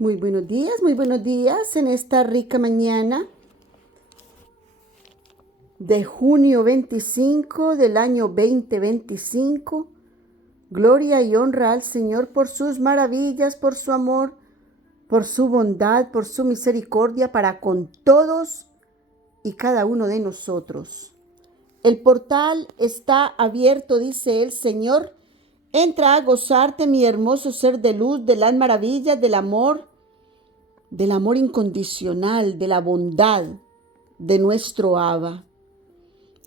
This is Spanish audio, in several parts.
Muy buenos días en esta rica mañana de junio 25 del año 2025. Gloria y honra al Señor por sus maravillas, por su amor, por su bondad, por su misericordia para con todos y cada uno de nosotros. El portal está abierto, dice el Señor. Entra a gozarte, mi hermoso ser de luz, de las maravillas del amor incondicional, de la bondad de nuestro Abba.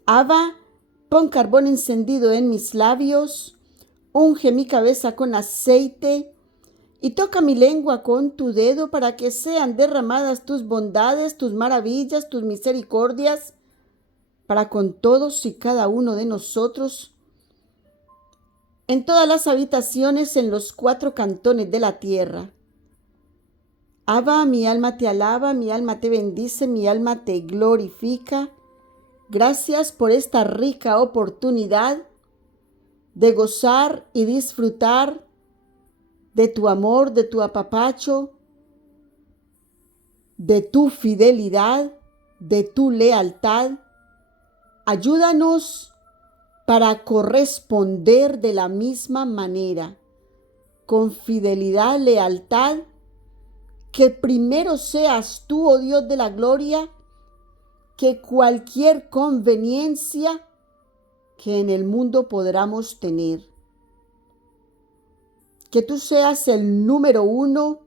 Abba, pon carbón encendido en mis labios, unge mi cabeza con aceite y toca mi lengua con tu dedo para que sean derramadas tus bondades, tus maravillas, tus misericordias para con todos y cada uno de nosotros, en todas las habitaciones, en los 4 cantones de la tierra. Abba, mi alma te alaba, mi alma te bendice, mi alma te glorifica. Gracias por esta rica oportunidad de gozar y disfrutar de tu amor, de tu apapacho, de tu fidelidad, de tu lealtad. Ayúdanos para corresponder de la misma manera, con fidelidad, lealtad, que primero seas tú, oh Dios de la gloria, que cualquier conveniencia que en el mundo podamos tener. Que tú seas el número 1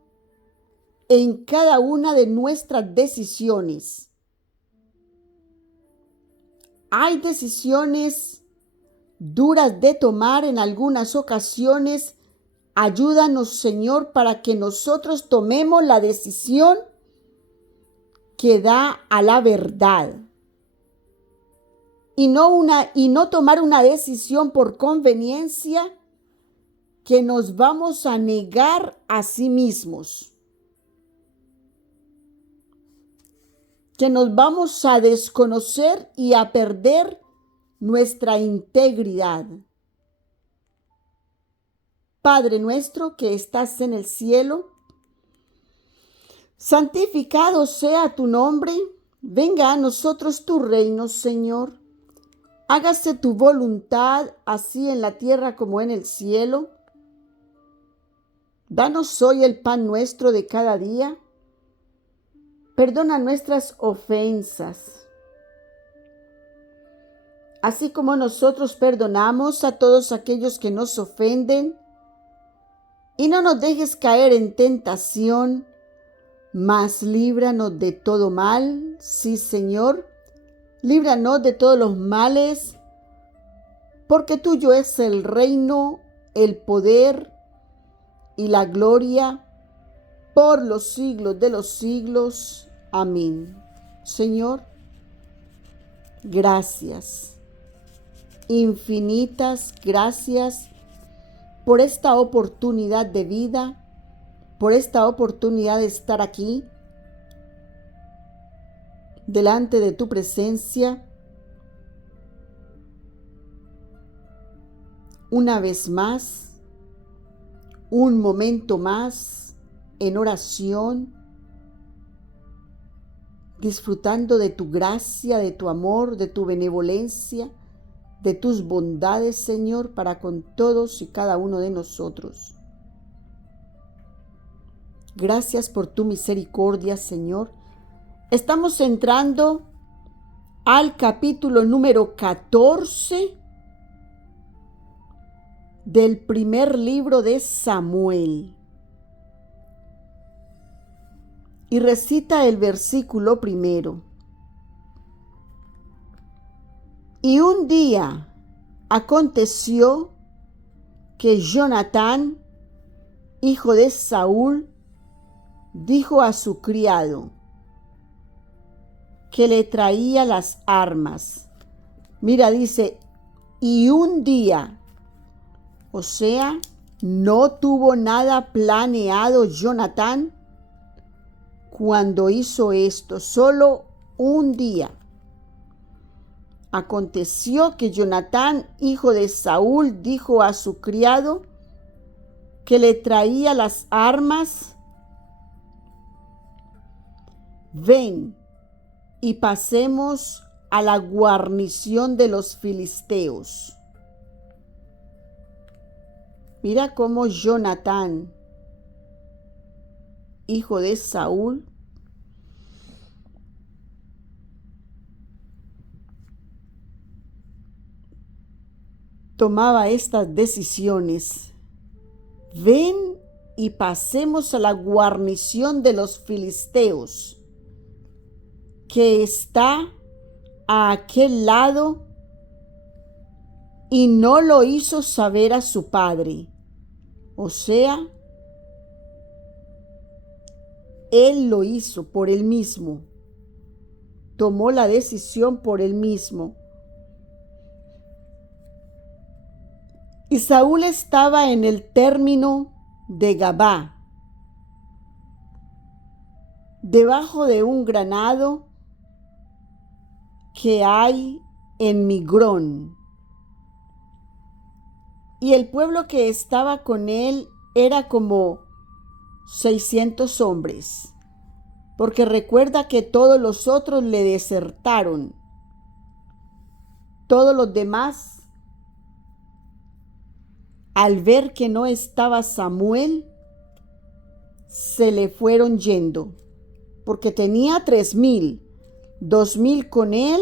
en cada una de nuestras decisiones. Hay decisiones duras de tomar en algunas ocasiones. Ayúdanos, Señor, para que nosotros tomemos la decisión que da a la verdad y no tomar una decisión por conveniencia que nos vamos a negar a sí mismos, que nos vamos a desconocer y a perder nuestra integridad. Padre nuestro que estás en el cielo, santificado sea tu nombre, venga a nosotros tu reino, Señor. Hágase tu voluntad, así en la tierra como en el cielo. Danos hoy el pan nuestro de cada día. Perdona nuestras ofensas, así como nosotros perdonamos a todos aquellos que nos ofenden. Y no nos dejes caer en tentación, mas líbranos de todo mal. Sí, Señor, líbranos de todos los males, porque tuyo es el reino, el poder y la gloria por los siglos de los siglos. Amén. Señor, gracias, infinitas gracias por esta oportunidad de vida, por esta oportunidad de estar aquí, delante de tu presencia, una vez más, un momento más en oración, disfrutando de tu gracia, de tu amor, de tu benevolencia, de tus bondades, Señor, para con todos y cada uno de nosotros. Gracias por tu misericordia, Señor. Estamos entrando al capítulo número 14 del primer libro de Samuel. Y recita el versículo 1. Y un día aconteció que Jonatán, hijo de Saúl, dijo a su criado que le traía las armas. Mira, dice, y un día, o sea, no tuvo nada planeado Jonatán cuando hizo esto, solo un día. Aconteció que Jonatán, hijo de Saúl, dijo a su criado que le traía las armas ven y pasemos a la guarnición de los filisteos. Mira cómo Jonatán, hijo de Saúl, tomaba estas decisiones. Ven y pasemos a la guarnición de los filisteos, que está a aquel lado, y no lo hizo saber a su padre. O sea, él lo hizo por él mismo. Tomó la decisión por él mismo. Y Saúl estaba en el término de Gabá, debajo de un granado que hay en Migrón. Y el pueblo que estaba con él era como 600 hombres, porque recuerda que todos los otros le desertaron. Todos los demás, al ver que no estaba Samuel, se le fueron yendo, porque tenía 3,000, 2,000 con él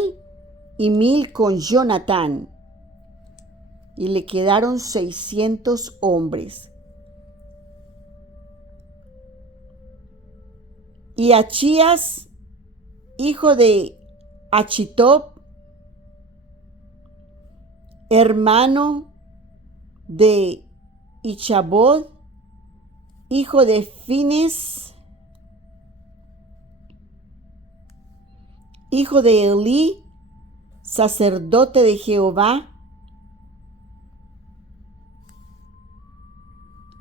y 1,000 con Jonatán. Y le quedaron 600 hombres. Y Achías, hijo de Achitob, hermano de Ichabod, hijo de Fines, hijo de Elí, sacerdote de Jehová,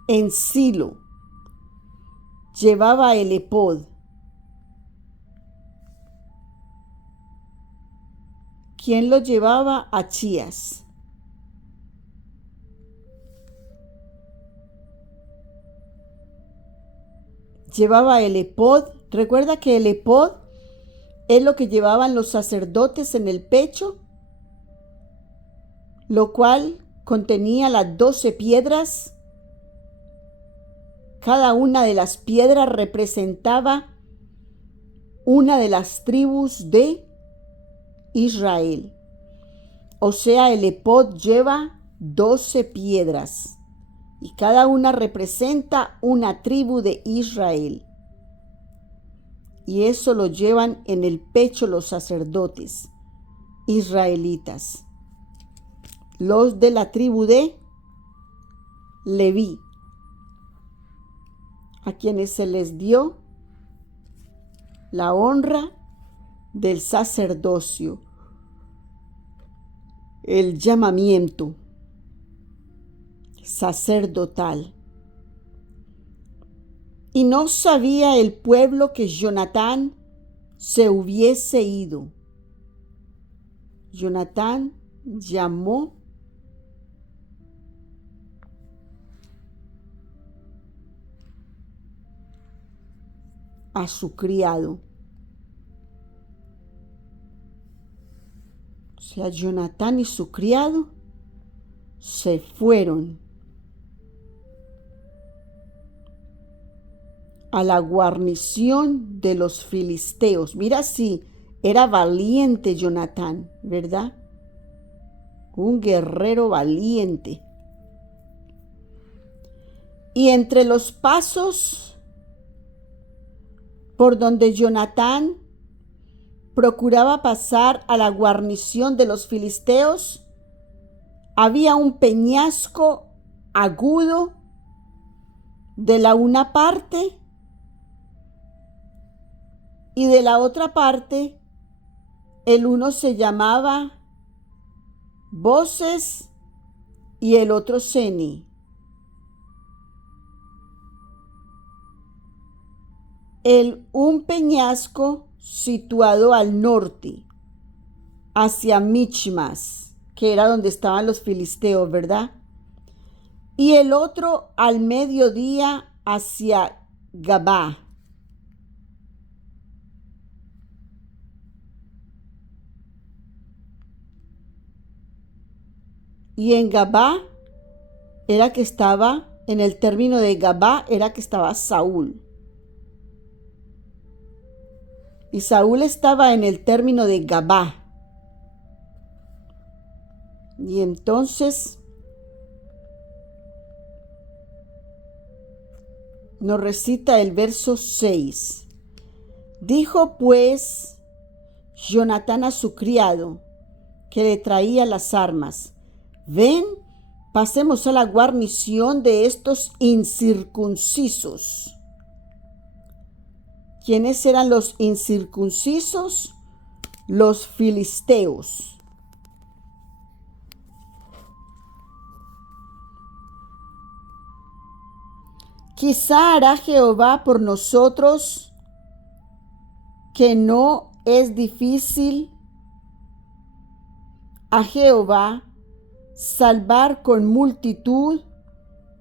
en Silo, llevaba el epod. ¿Quién lo llevaba? Achías. Llevaba el epod. Recuerda que el epod es lo que llevaban los sacerdotes en el pecho, lo cual contenía las 12 piedras. Cada una de las piedras representaba una de las tribus de Israel. O sea, el epod lleva 12 piedras y cada una representa una tribu de Israel. Y eso lo llevan en el pecho los sacerdotes israelitas, los de la tribu de Leví, a quienes se les dio la honra del sacerdocio, el llamamiento sacerdotal. Y no sabía el pueblo que Jonatán se hubiese ido. Jonatán llamó a su criado. O sea, Jonatán y su criado se fueron a la guarnición de los filisteos. Mira si era valiente Jonatán, ¿verdad? Un guerrero valiente. Y entre los pasos por donde Jonatán procuraba pasar a la guarnición de los filisteos, había un peñasco agudo de la una parte, y de la otra parte el uno se llamaba Boses y el otro Seni. Un peñasco situado al norte, hacia Michmas, que era donde estaban los filisteos, ¿verdad? Y el otro al mediodía hacia Gabá. Y en Gabá era que estaba, en el término de Gabá era que estaba Saúl. Y Saúl estaba en el término de Gabá. Y entonces nos recita el verso 6. Dijo pues Jonatán a su criado, que le traía las armas: ven, pasemos a la guarnición de estos incircuncisos. ¿Quiénes eran los incircuncisos? Los filisteos. Quizá hará Jehová por nosotros, que no es difícil a Jehová salvar con multitud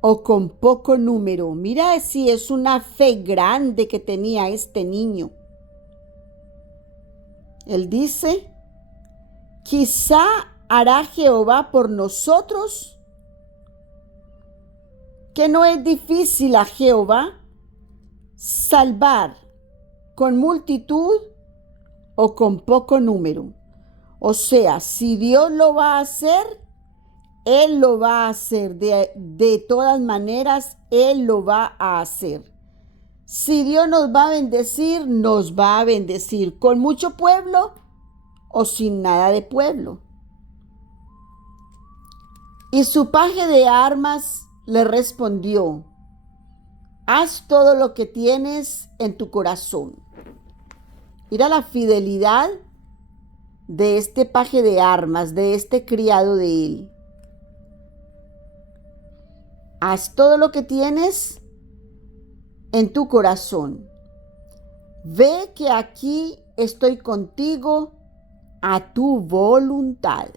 o con poco número. Mira si es una fe grande que tenía este niño. Él dice, quizá hará Jehová por nosotros, que no es difícil a Jehová salvar con multitud o con poco número. O sea, si Dios lo va a hacer, Él lo va a hacer. De todas maneras, Él lo va a hacer. Si Dios nos va a bendecir, nos va a bendecir con mucho pueblo o sin nada de pueblo. Y su paje de armas le respondió: haz todo lo que tienes en tu corazón. Mira la fidelidad de este paje de armas, de este criado de él. Haz todo lo que tienes en tu corazón. Ve que aquí estoy contigo a tu voluntad.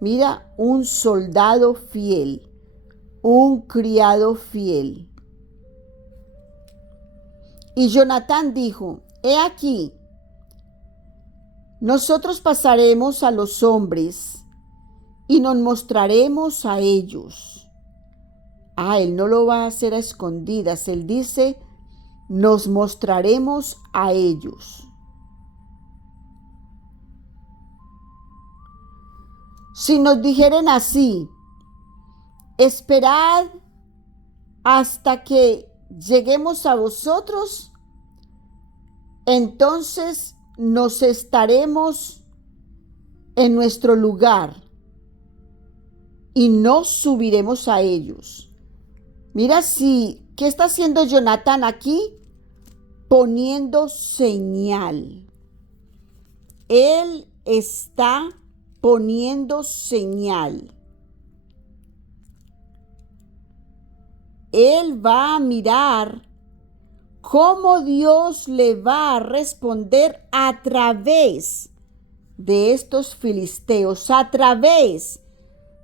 Mira, un soldado fiel, un criado fiel. Y Jonatán dijo: he aquí, nosotros pasaremos a los hombres y nos mostraremos a ellos. Él no lo va a hacer a escondidas. Él dice, nos mostraremos a ellos. Si nos dijeren así, esperad hasta que lleguemos a vosotros, entonces nos estaremos en nuestro lugar y no subiremos a ellos. Mira ¿qué está haciendo Jonatán aquí? Poniendo señal. Él está poniendo señal. Él va a mirar cómo Dios le va a responder a través de estos filisteos, a través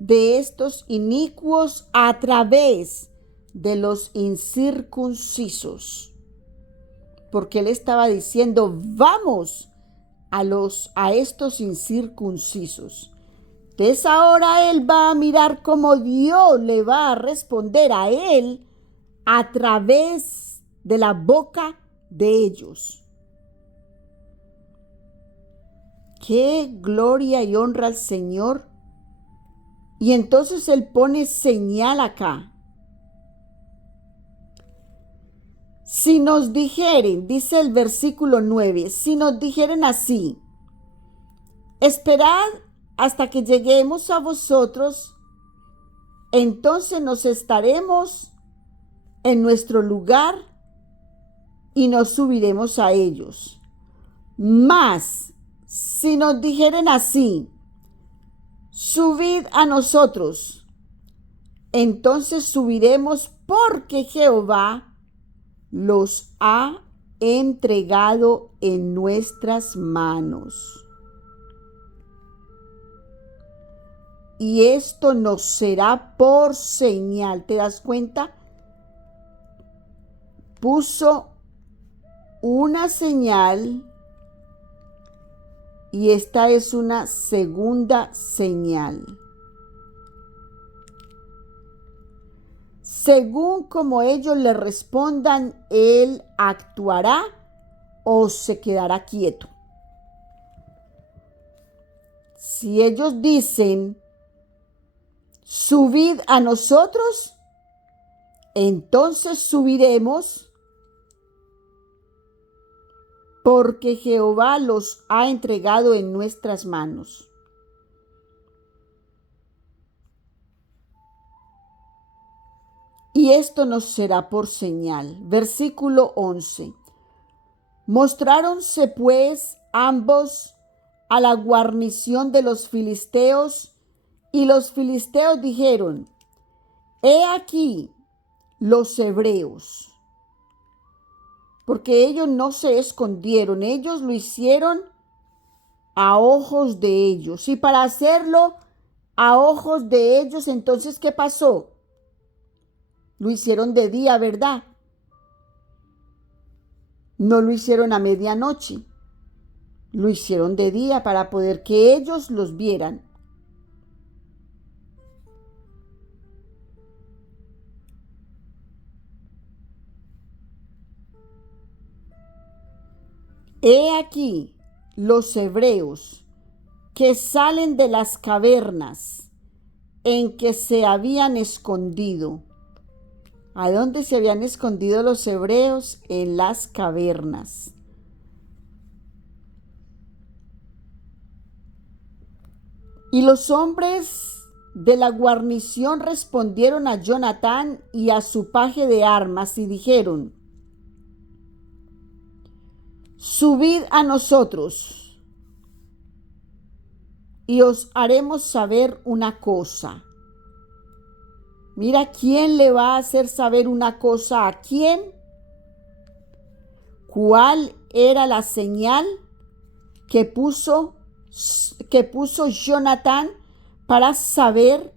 de estos inicuos, a través de los incircuncisos. Porque él estaba diciendo, vamos a estos incircuncisos. Entonces ahora él va a mirar cómo Dios le va a responder a él a través de la boca de ellos. Qué gloria y honra al Señor. Y entonces él pone señal acá. Si nos dijeren, dice el versículo 9, si nos dijeren así, esperad hasta que lleguemos a vosotros, entonces nos estaremos en nuestro lugar y nos subiremos a ellos. Mas, si nos dijeren así, subid a nosotros, entonces subiremos, porque Jehová los ha entregado en nuestras manos. Y esto nos será por señal. ¿Te das cuenta? Puso una señal y esta es una segunda señal. Según como ellos le respondan, él actuará o se quedará quieto. Si ellos dicen, subid a nosotros, entonces subiremos, porque Jehová los ha entregado en nuestras manos. Y esto nos será por señal. Versículo 11. Mostráronse pues ambos a la guarnición de los filisteos, y los filisteos dijeron, he aquí los hebreos. Porque ellos no se escondieron, ellos lo hicieron a ojos de ellos. Y para hacerlo a ojos de ellos, entonces, ¿qué pasó? Lo hicieron de día, ¿verdad? No lo hicieron a medianoche. Lo hicieron de día para poder que ellos los vieran. He aquí los hebreos que salen de las cavernas en que se habían escondido. ¿A dónde se habían escondido los hebreos? En las cavernas. Y los hombres de la guarnición respondieron a Jonatán y a su paje de armas y dijeron, subid a nosotros y os haremos saber una cosa. Mira, ¿quién le va a hacer saber una cosa a quién? ¿Cuál era la señal que puso Jonatán para saber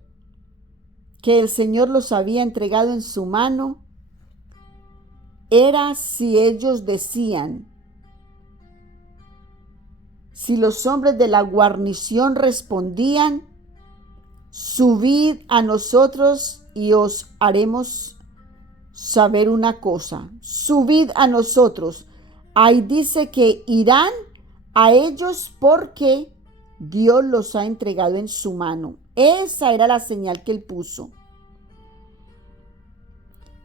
que el Señor los había entregado en su mano? Era si ellos decían, si los hombres de la guarnición respondían, subid a nosotros y os haremos saber una cosa. Subid a nosotros. Ahí dice que irán a ellos porque Dios los ha entregado en su mano. Esa era la señal que él puso.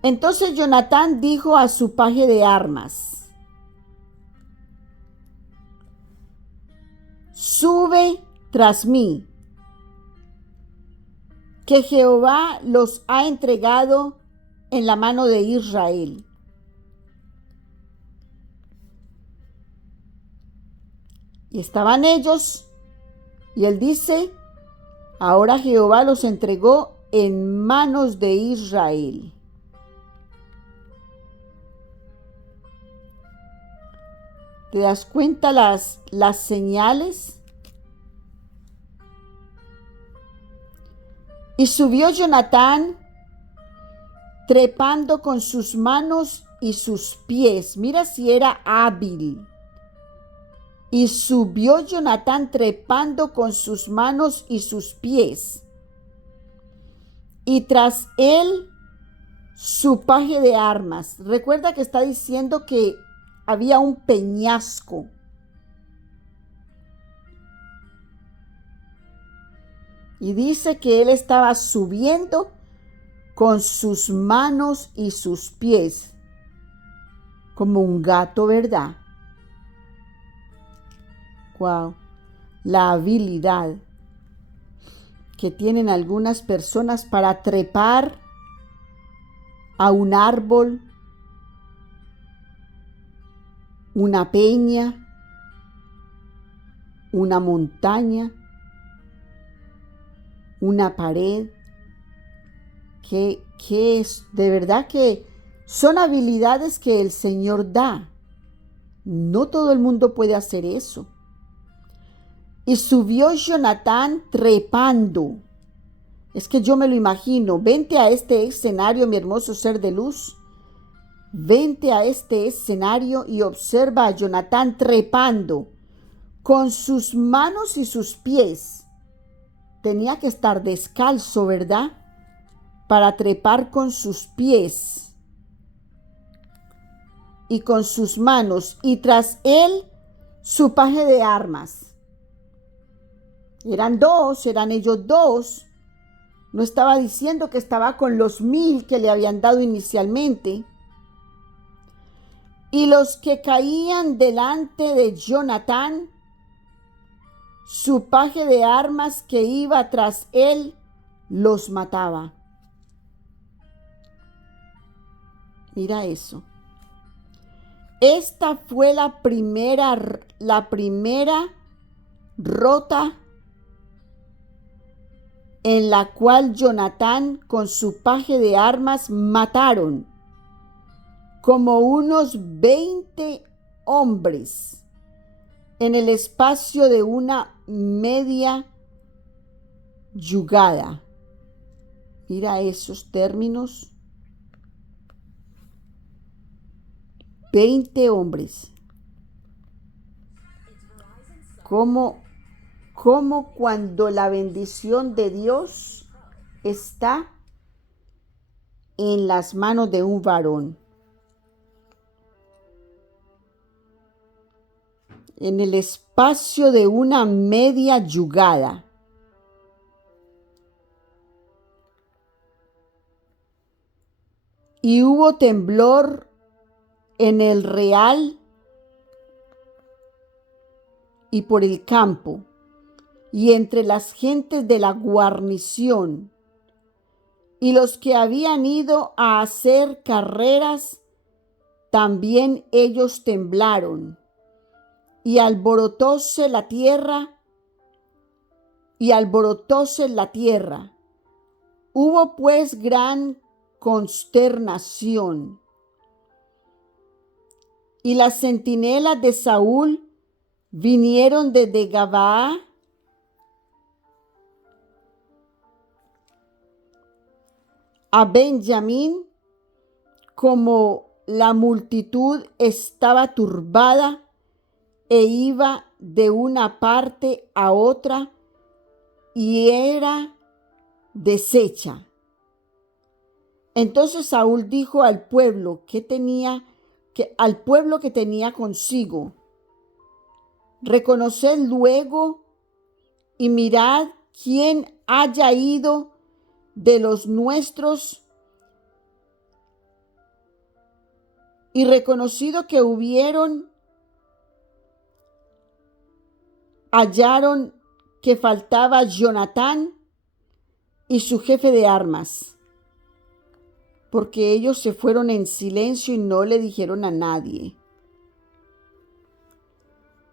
Entonces Jonatán dijo a su paje de armas, sube tras mí, que Jehová los ha entregado en la mano de Israel. Y estaban ellos, y él dice, ahora Jehová los entregó en manos de Israel. ¿Te das cuenta las señales? Y subió Jonatán trepando con sus manos y sus pies. Mira si era hábil. Y subió Jonatán trepando con sus manos y sus pies. Y tras él su paje de armas. Recuerda que está diciendo que había un peñasco. Y dice que él estaba subiendo con sus manos y sus pies, como un gato, ¿verdad? Wow, la habilidad que tienen algunas personas para trepar a un árbol, una peña, una montaña, una pared, que es de verdad que son habilidades que el Señor da. No todo el mundo puede hacer eso. Y subió Jonatán trepando. Es que yo me lo imagino. Vente a este escenario, mi hermoso ser de luz. Vente a este escenario y observa a Jonatán trepando con sus manos y sus pies. Tenía que estar descalzo, ¿verdad? Para trepar con sus pies y con sus manos, y tras él su paje de armas. Eran ellos dos. No estaba diciendo que estaba con los 1000 que le habían dado inicialmente. Y los que caían delante de Jonatán, su paje de armas que iba tras él, los mataba. Mira eso. Esta fue la primera rota en la cual Jonatán con su paje de armas mataron como unos 20 hombres en el espacio de una media yugada. Mira esos términos. 20 hombres. Como cuando la bendición de Dios está en las manos de un varón. En el espacio de una media yugada. Y hubo temblor en el real y por el campo, y entre las gentes de la guarnición, y los que habían ido a hacer carreras, también ellos temblaron, y alborotóse la tierra, Hubo pues gran consternación. Y las centinelas de Saúl vinieron desde Gabaa a Benjamín, como la multitud estaba turbada e iba de una parte a otra y era deshecha. Entonces Saúl dijo al pueblo que tenía consigo: reconoced luego y mirad quién haya ido de los nuestros. Y reconocido que hallaron que faltaba Jonatán y su jefe de armas, porque ellos se fueron en silencio y no le dijeron a nadie.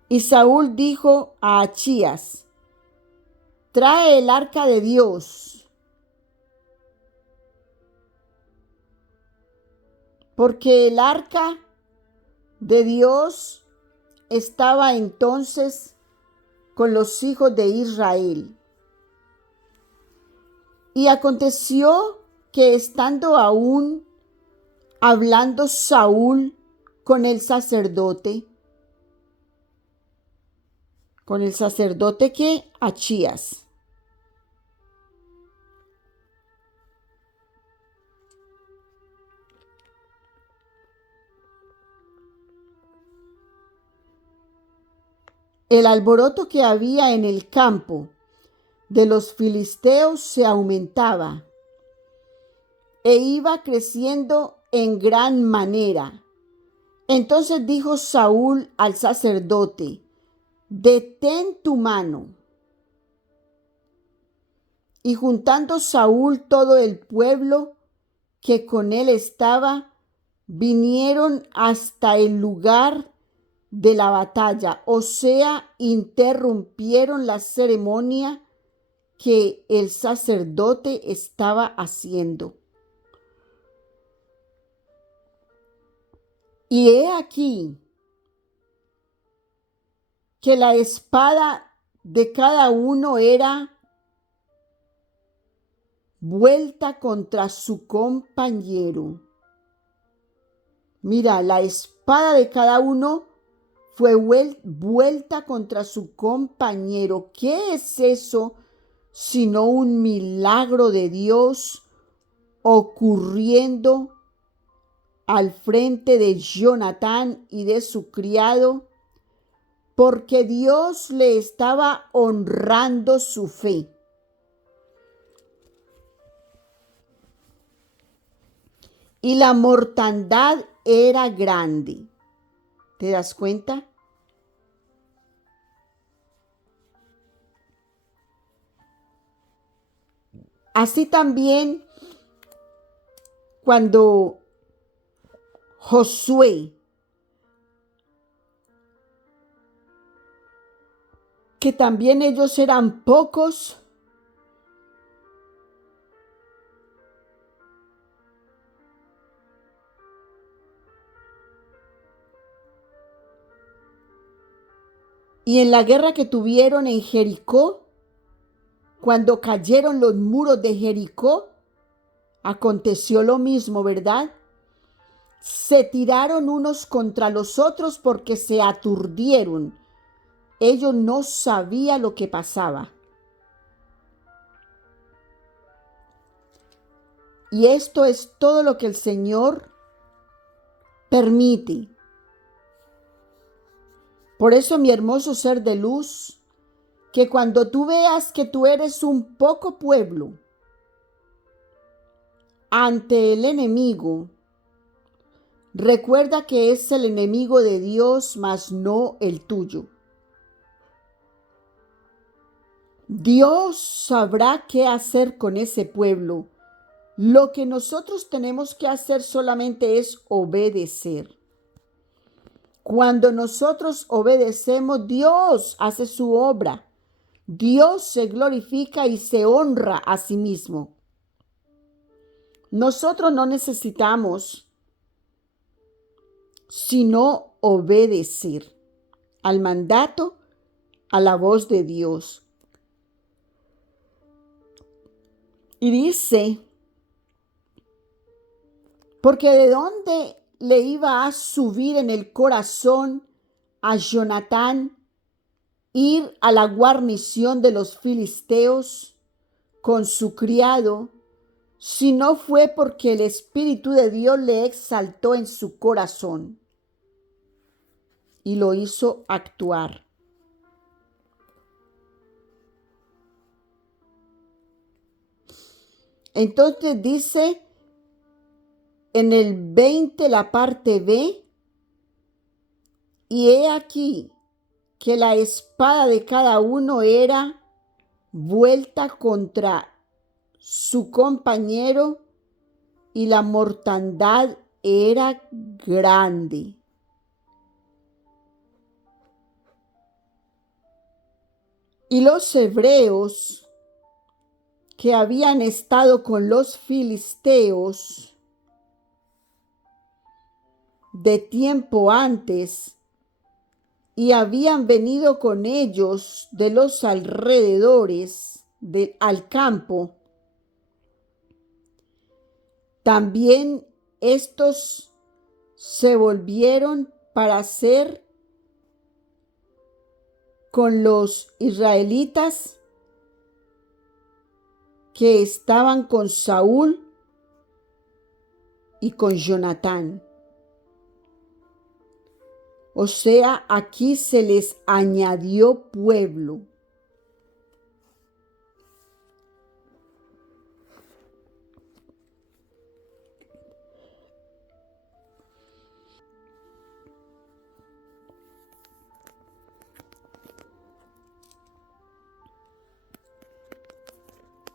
Y Saúl dijo a Achías: trae el arca de Dios, porque el arca de Dios estaba entonces con los hijos de Israel. Y aconteció que estando aún hablando Saúl con el sacerdote que Achías, el alboroto que había en el campo de los filisteos se aumentaba e iba creciendo en gran manera. Entonces dijo Saúl al sacerdote: detén tu mano. Y juntando Saúl todo el pueblo que con él estaba, vinieron hasta el lugar de la batalla, o sea, interrumpieron la ceremonia que el sacerdote estaba haciendo. Y he aquí que la espada de cada uno era vuelta contra su compañero. Mira, la espada de cada uno fue vuelta contra su compañero. ¿Qué es eso sino un milagro de Dios ocurriendo al frente de Jonatán y de su criado? Porque Dios le estaba honrando su fe. Y la mortandad era grande. ¿Te das cuenta? Así también cuando Josué, que también ellos eran pocos, y en la guerra que tuvieron en Jericó, cuando cayeron los muros de Jericó, aconteció lo mismo, ¿verdad? Se tiraron unos contra los otros porque se aturdieron. Ellos no sabían lo que pasaba. Y esto es todo lo que el Señor permite. Por eso, mi hermoso ser de luz, que cuando tú veas que tú eres un poco pueblo ante el enemigo, recuerda que es el enemigo de Dios, mas no el tuyo. Dios sabrá qué hacer con ese pueblo. Lo que nosotros tenemos que hacer solamente es obedecer. Cuando nosotros obedecemos, Dios hace su obra. Dios se glorifica y se honra a sí mismo. Nosotros no necesitamos sino obedecer al mandato, a la voz de Dios. Y dice, porque de dónde le iba a subir en el corazón a Jonatán ir a la guarnición de los filisteos con su criado, si no fue porque el Espíritu de Dios le exaltó en su corazón y lo hizo actuar. Entonces dice en el 20, la parte B, y he aquí que la espada de cada uno era vuelta contra su compañero y la mortandad era grande. Y los hebreos que habían estado con los filisteos de tiempo antes y habían venido con ellos de los alrededores al campo, también estos se volvieron para hacer con los israelitas que estaban con Saúl y con Jonatán. O sea, aquí se les añadió pueblo.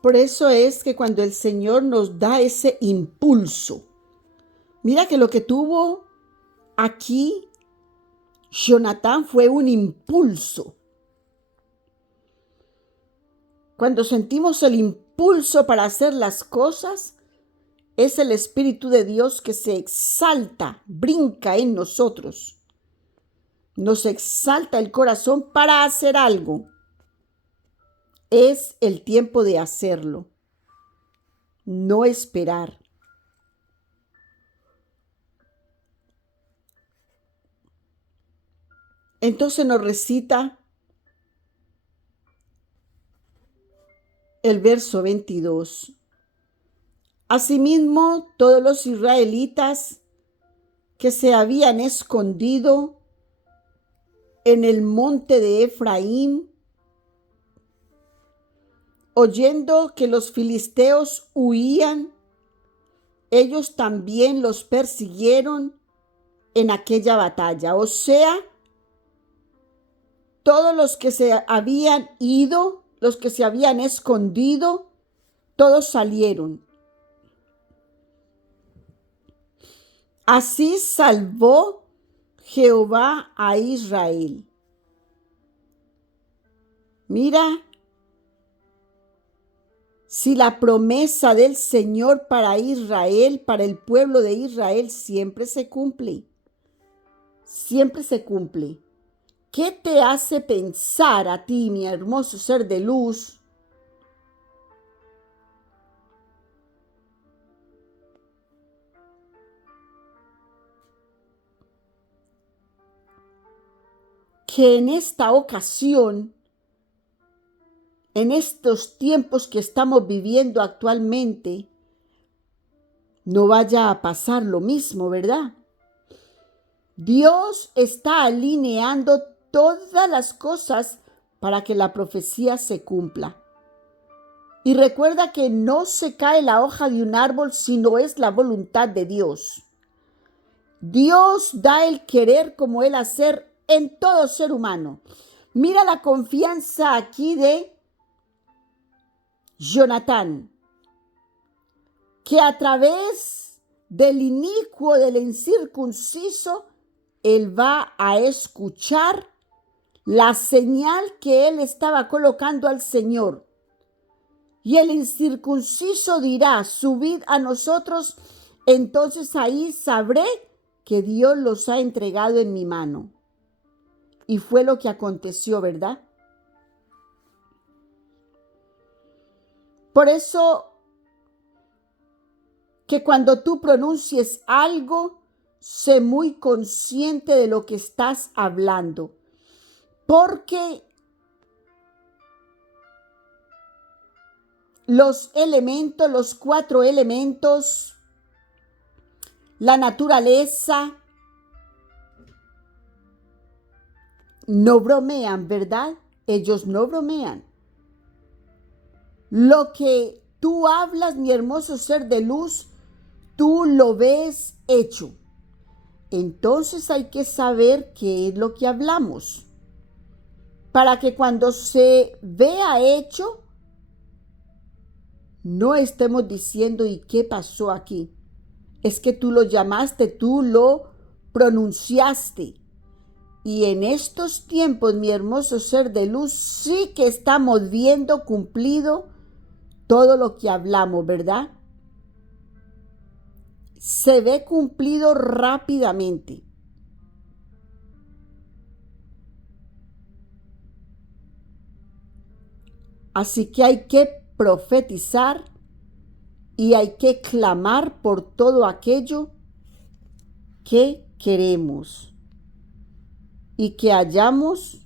Por eso es que cuando el Señor nos da ese impulso, mira que lo que tuvo aquí Jonatán fue un impulso. Cuando sentimos el impulso para hacer las cosas, es el Espíritu de Dios que se exalta, brinca en nosotros. Nos exalta el corazón para hacer algo. Es el tiempo de hacerlo, no esperar. Entonces nos recita el verso 22. Asimismo, todos los israelitas que se habían escondido en el monte de Efraín, oyendo que los filisteos huían, ellos también los persiguieron en aquella batalla. O sea, todos los que se habían ido, los que se habían escondido, todos salieron. Así salvó Jehová a Israel. Mira, si la promesa del Señor para Israel, para el pueblo de Israel, siempre se cumple. Siempre se cumple. ¿Qué te hace pensar a ti, mi hermoso ser de luz, que en esta ocasión, en estos tiempos que estamos viviendo actualmente, no vaya a pasar lo mismo, ¿verdad? Dios está alineando todas las cosas para que la profecía se cumpla. Y recuerda que no se cae la hoja de un árbol si no es la voluntad de Dios. Dios da el querer como el hacer en todo ser humano. Mira la confianza aquí de Jonatán, que a través del inicuo, del incircunciso, él va a escuchar la señal que él estaba colocando al Señor. Y el incircunciso dirá, subid a nosotros, entonces ahí sabré que Dios los ha entregado en mi mano. Y fue lo que aconteció, ¿verdad? Por eso que cuando tú pronuncies algo, sé muy consciente de lo que estás hablando. Porque los elementos, los 4 elementos, la naturaleza, no bromean, ¿verdad? Ellos no bromean. Lo que tú hablas, mi hermoso ser de luz, tú lo ves hecho. Entonces hay que saber qué es lo que hablamos, para que cuando se vea hecho, no estemos diciendo ¿y qué pasó aquí? Es que tú lo llamaste, tú lo pronunciaste. Y en estos tiempos, mi hermoso ser de luz, sí que estamos viendo cumplido todo lo que hablamos, ¿verdad? Se ve cumplido rápidamente. Así que hay que profetizar y hay que clamar por todo aquello que queremos y que hallamos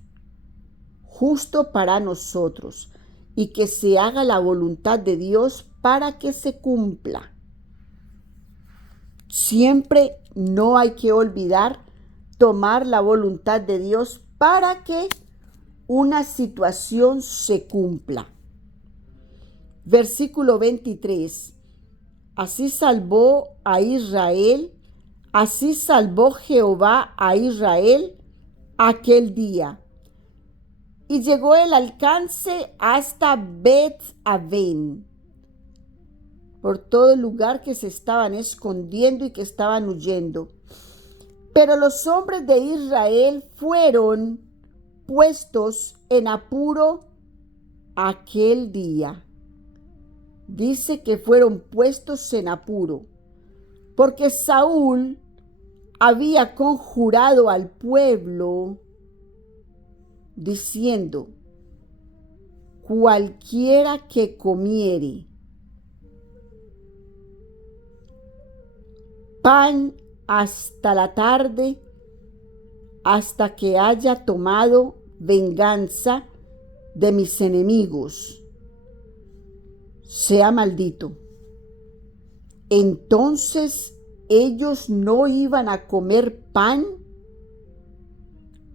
justo para nosotros y que se haga la voluntad de Dios para que se cumpla. Siempre no hay que olvidar tomar la voluntad de Dios para que una situación se cumpla. Versículo 23. Así salvó a Israel, así salvó Jehová a Israel aquel día. Y llegó el alcance hasta Bet-Aven, por todo el lugar que se estaban escondiendo y que estaban huyendo. Pero los hombres de Israel fueron puestos en apuro aquel día. Dice que fueron puestos en apuro, porque Saúl había conjurado al pueblo diciendo: cualquiera que comiere pan hasta la tarde, hasta que haya tomado venganza de mis enemigos. Sea maldito. Entonces ellos no iban a comer pan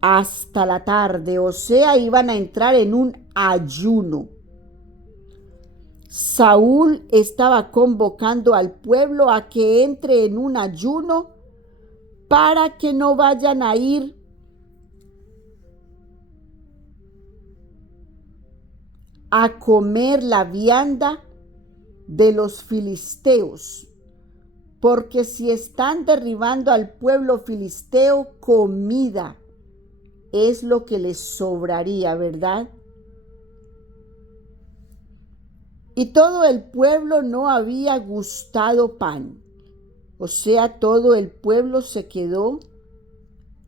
hasta la tarde, o sea, iban a entrar en un ayuno. Saúl estaba convocando al pueblo a que entre en un ayuno para que no vayan a ir a comer la vianda de los filisteos, porque si están derribando al pueblo filisteo, comida es lo que les sobraría, ¿verdad? Y todo el pueblo no había gustado pan, o sea, todo el pueblo se quedó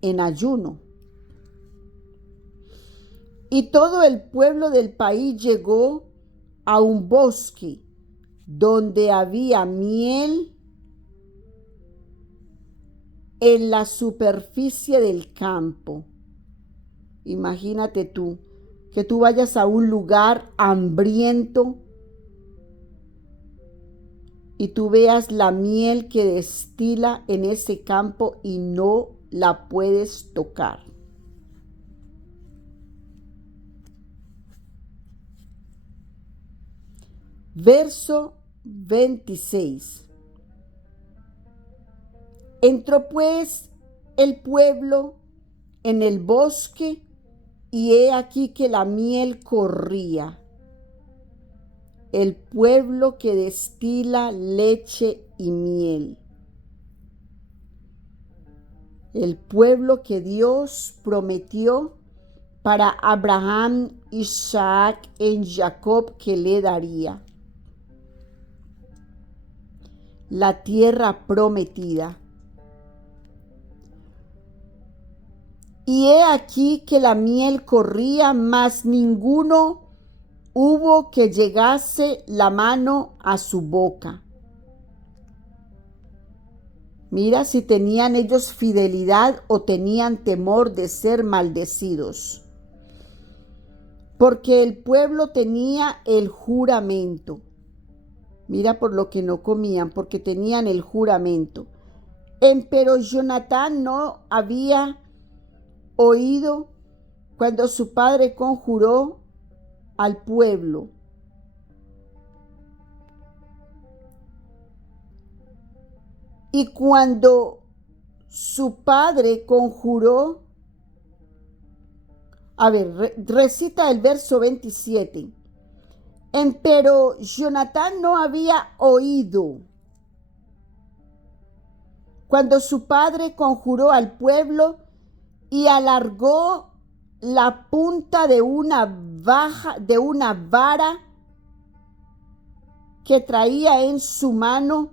en ayuno. Y todo el pueblo del país llegó a un bosque donde había miel en la superficie del campo. Imagínate tú, que tú vayas a un lugar hambriento y tú veas la miel que destila en ese campo y no la puedes tocar. Verso 26. Entró pues el pueblo en el bosque, y he aquí que la miel corría. El pueblo que destila leche y miel. El pueblo que Dios prometió para Abraham, Isaac y Jacob que le daría. La tierra prometida. Y he aquí que la miel corría, mas ninguno hubo que llegase la mano a su boca. Mira si tenían ellos fidelidad o tenían temor de ser maldecidos. Porque el pueblo tenía el juramento. Mira por lo que no comían, porque tenían el juramento. Empero Jonatán no había oído cuando su padre conjuró al pueblo. Y cuando su padre conjuró, recita el verso 27. Empero Jonatán no había oído cuando su padre conjuró al pueblo y alargó la punta de una vara que traía en su mano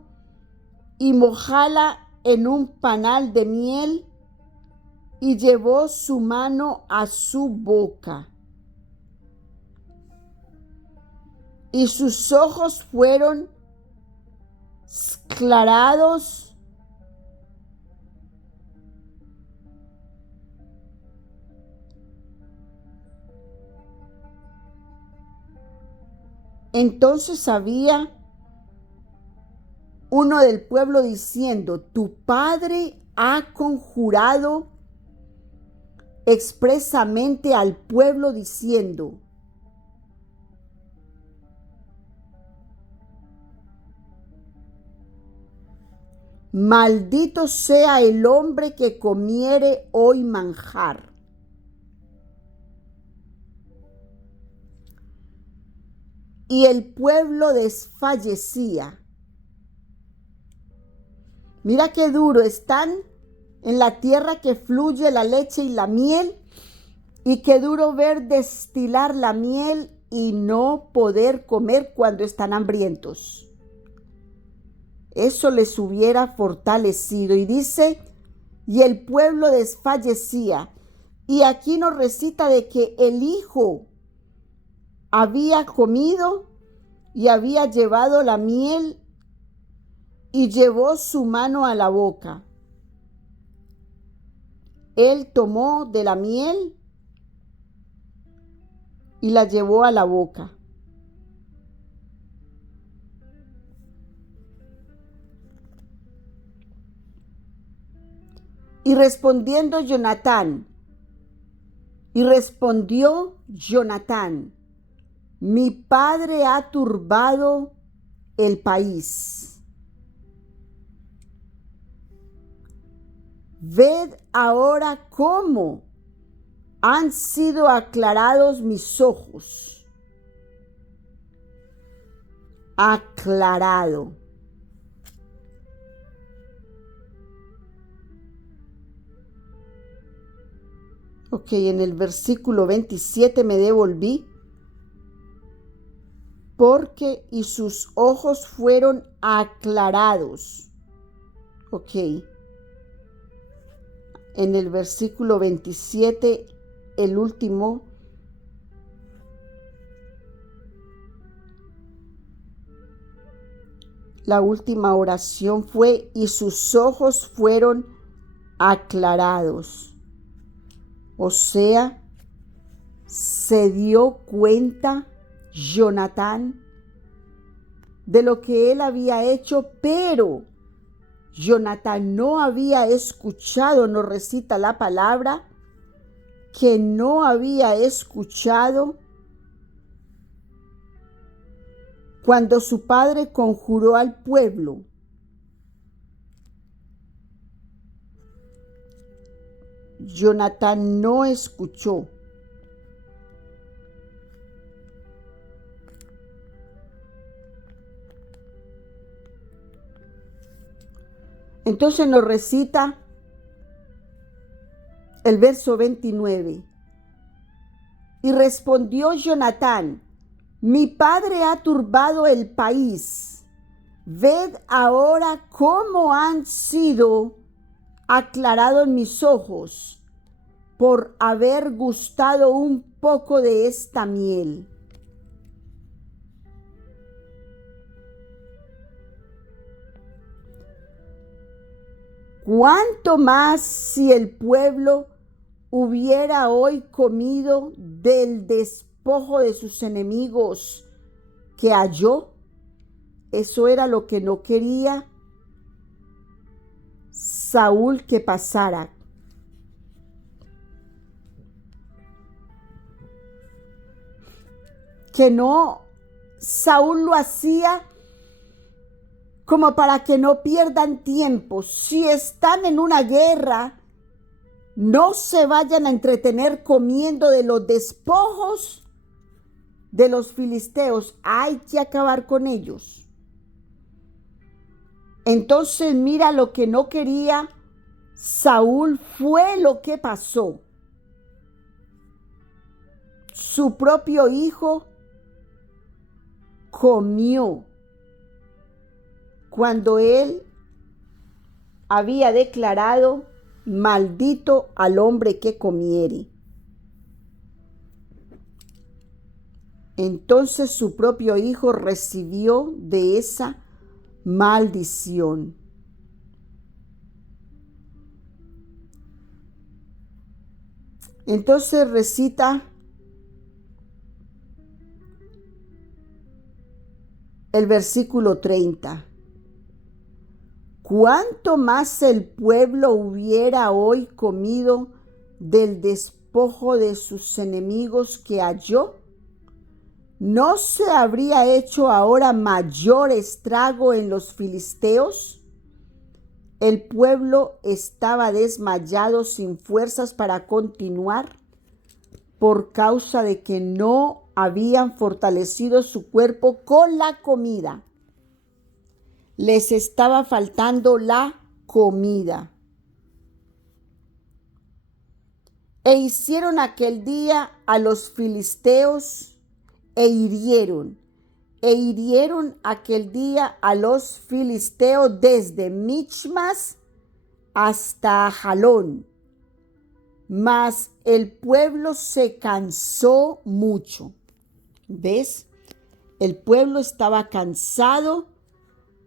y mojala en un panal de miel y llevó su mano a su boca. Y sus ojos fueron esclarados Entonces había uno del pueblo diciendo: tu padre ha conjurado expresamente al pueblo diciendo: maldito sea el hombre que comiere hoy manjar. Y el pueblo desfallecía. Mira qué duro, están en la tierra que fluye la leche y la miel, y qué duro ver destilar la miel y no poder comer cuando están hambrientos. Eso les hubiera fortalecido. Y dice, y el pueblo desfallecía. Y aquí nos recita de que el hijo había comido y había llevado la miel y llevó su mano a la boca. él tomó de la miel y la llevó a la boca. Y respondió Jonatán, mi padre ha turbado el país. Ved ahora cómo han sido aclarados mis ojos. Aclarado. Ok, en el versículo 27 me devolví. Porque y sus ojos fueron aclarados. Ok. En el versículo 27, el último. La última oración fue, y sus ojos fueron aclarados. O sea, se dio cuenta Jonatán de lo que él había hecho, pero Jonatán no había escuchado, nos recita la palabra, que no había escuchado cuando su padre conjuró al pueblo. Jonatán no escuchó. Entonces nos recita el verso 29. Y respondió Jonatán, mi padre ha turbado el país. Ved ahora cómo han sido aclarados mis ojos por haber gustado un poco de esta miel. ¿Cuánto más si el pueblo hubiera hoy comido del despojo de sus enemigos que halló? Eso era lo que no quería Saúl que pasara. Que no, Saúl lo hacía como para que no pierdan tiempo. Si están en una guerra, no se vayan a entretener comiendo de los despojos de los filisteos. Hay que acabar con ellos. Entonces mira, lo que no quería Saúl fue lo que pasó. Su propio hijo comió cuando él había declarado, maldito al hombre que comiere. Entonces su propio hijo recibió de esa maldición. Entonces recita el versículo 30. ¿Cuánto más el pueblo hubiera hoy comido del despojo de sus enemigos que halló? ¿No se habría hecho ahora mayor estrago en los filisteos? El pueblo estaba desmayado, sin fuerzas para continuar, por causa de que no habían fortalecido su cuerpo con la comida. Les estaba faltando la comida. E hicieron aquel día a los filisteos e hirieron aquel día a los filisteos desde Michmas hasta Jalón. Mas el pueblo se cansó mucho. ¿Ves? El pueblo estaba cansado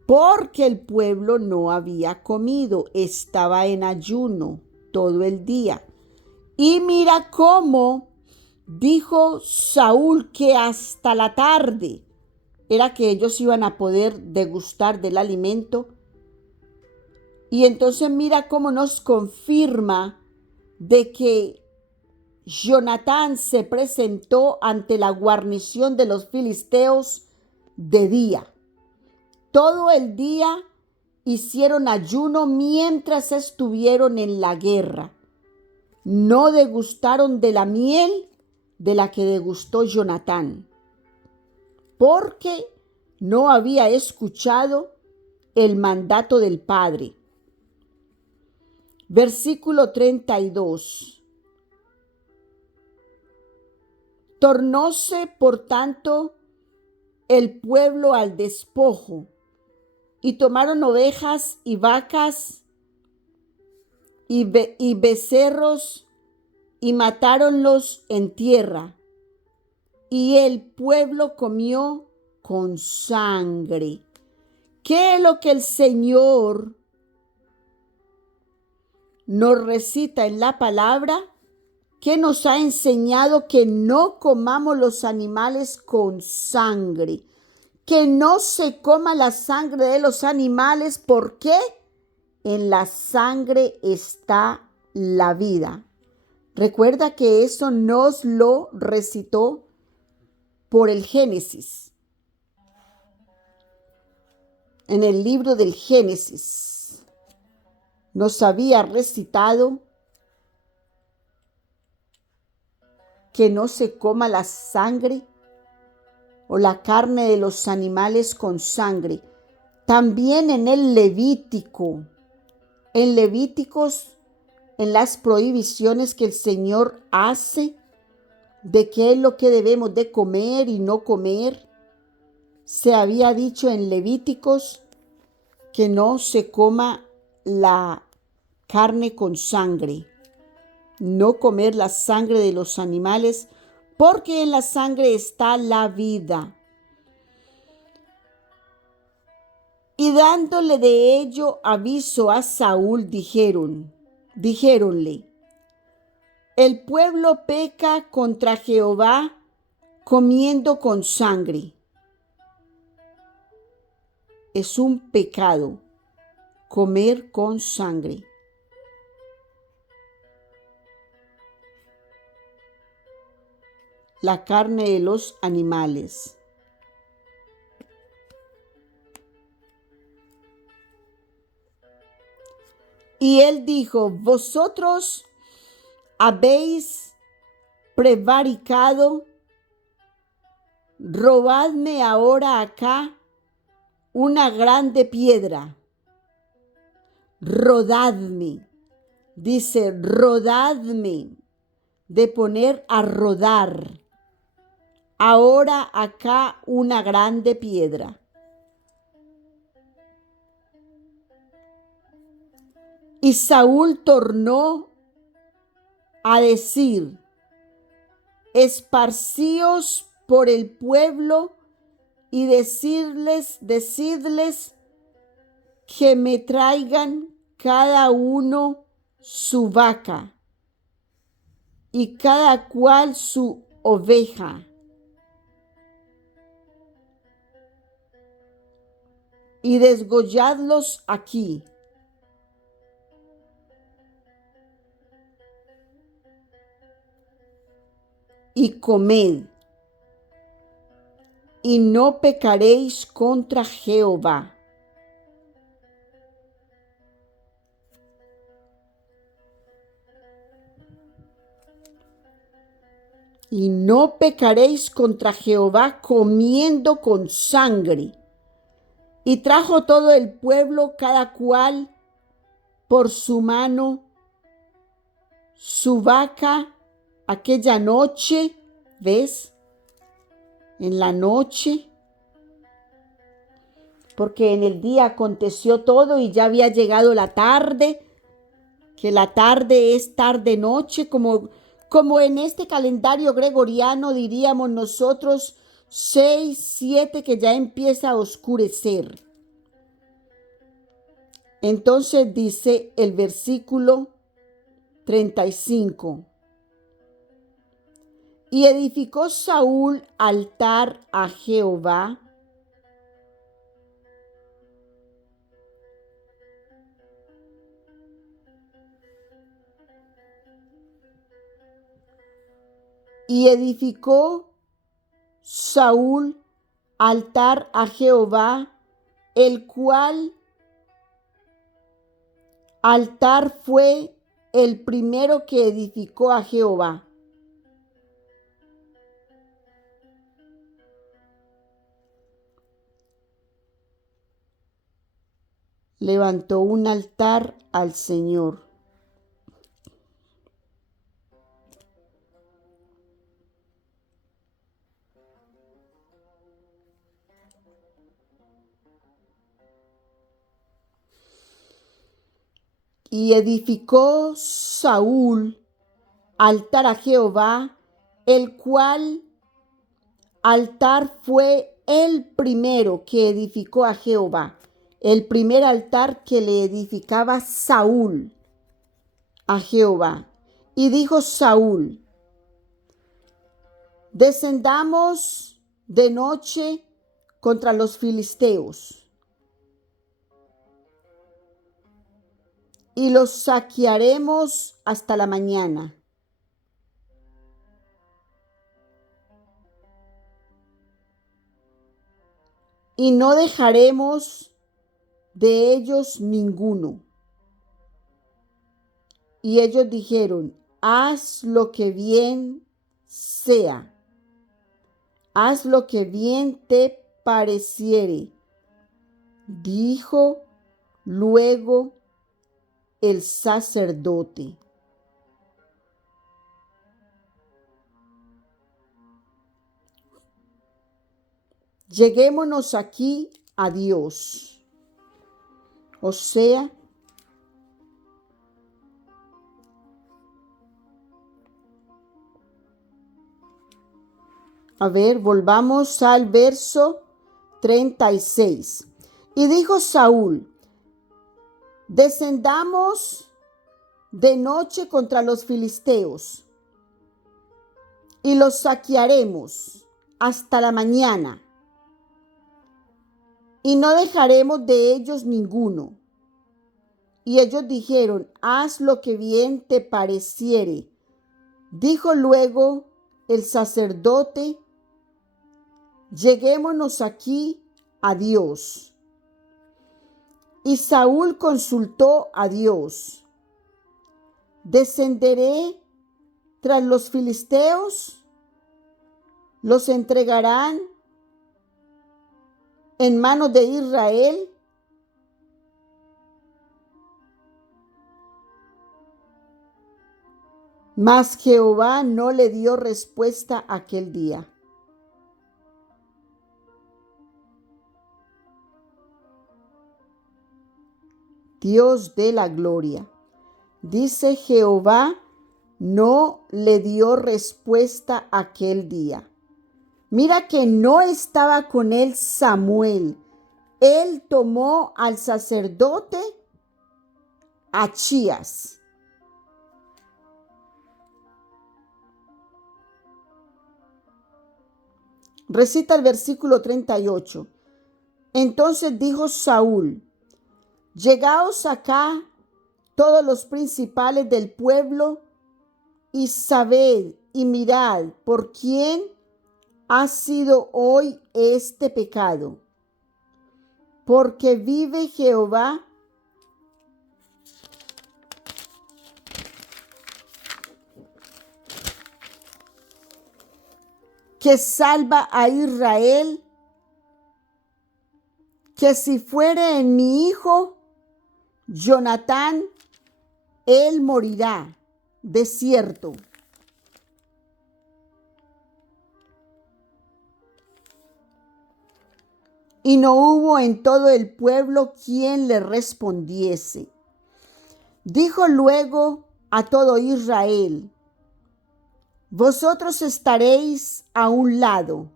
porque el pueblo no había comido, estaba en ayuno. todo el día. Y mira cómo dijo Saúl que hasta la tarde era que ellos iban a poder degustar del alimento. Y entonces mira cómo nos confirma de que Jonatán se presentó ante la guarnición de los filisteos de día. Todo el día hicieron ayuno mientras estuvieron en la guerra. No degustaron de la miel de la que degustó Jonatán, porque no había escuchado el mandato del Padre. Versículo 32. Tornóse, por tanto, el pueblo al despojo, y tomaron ovejas y vacas y becerros, y matáronlos en tierra, y el pueblo comió con sangre. ¿Qué es lo que el Señor nos recita en la palabra? Que nos ha enseñado que no comamos los animales con sangre, que no se coma la sangre de los animales. ¿Por qué? En la sangre está la vida. Recuerda que eso nos lo recitó por el Génesis. En el libro del Génesis nos había recitado que no se coma la sangre o la carne de los animales con sangre. También en el Levítico, en Levíticos, en las prohibiciones que el Señor hace de qué es lo que debemos de comer y no comer, se había dicho en Levíticos que no se coma la carne con sangre, no comer la sangre de los animales, porque en la sangre está la vida. Y dándole de ello aviso a Saúl, dijéronle: el pueblo peca contra Jehová comiendo con sangre. Es un pecado comer con sangre. La carne de los animales. Y él dijo: vosotros habéis prevaricado, robadme ahora acá una grande piedra. Rodadme, dice, rodadme, de poner a rodar. Ahora acá una grande piedra. Y Saúl tornó a decir: esparcíos por el pueblo y decidles que me traigan cada uno su vaca y cada cual su oveja, y desgolladlos aquí. Y comed, y no pecaréis contra Jehová. Y no pecaréis contra Jehová comiendo con sangre. Y trajo todo el pueblo, cada cual por su mano, su vaca aquella noche. ¿Ves? En la noche. Porque en el día aconteció todo y ya había llegado la tarde, que la tarde es tarde-noche, como en este calendario gregoriano diríamos nosotros 6, 7, que ya empieza a oscurecer. Entonces dice el versículo 35. Y edificó Saúl altar a Jehová y edificó Saúl altar a Jehová, el cual altar fue el primero que edificó a Jehová. Levantó un altar al Señor. Y edificó Saúl altar a Jehová, el cual altar fue el primero que edificó a Jehová. El primer altar que le edificaba Saúl a Jehová. Y dijo Saúl: descendamos de noche contra los filisteos y los saquearemos hasta la mañana. Y no dejaremos de ellos ninguno. Y ellos dijeron: haz lo que bien sea, haz lo que bien te pareciere. Dijo luego el sacerdote: lleguémonos aquí a Dios. O sea, volvamos al verso 36. Y dijo Saúl: descendamos de noche contra los filisteos y los saquearemos hasta la mañana, y no dejaremos de ellos ninguno. Y ellos dijeron: haz lo que bien te pareciere. Dijo luego el sacerdote: lleguémonos aquí a Dios. Y Saúl consultó a Dios: ¿descenderé tras los filisteos? ¿Los entregarán en manos de Israel? Mas Jehová no le dio respuesta aquel día. Dios de la gloria. Dice: Jehová no le dio respuesta aquel día. Mira que no estaba con él Samuel. Él tomó al sacerdote Achías. Recita el versículo 38. Entonces dijo Saúl: llegaos acá todos los principales del pueblo y sabed y mirad por quién ha sido hoy este pecado. Porque vive Jehová que salva a Israel, que si fuere en mi hijo Jonatán, él morirá de cierto. Y no hubo en todo el pueblo quien le respondiese. Dijo luego a todo Israel: vosotros estaréis a un lado,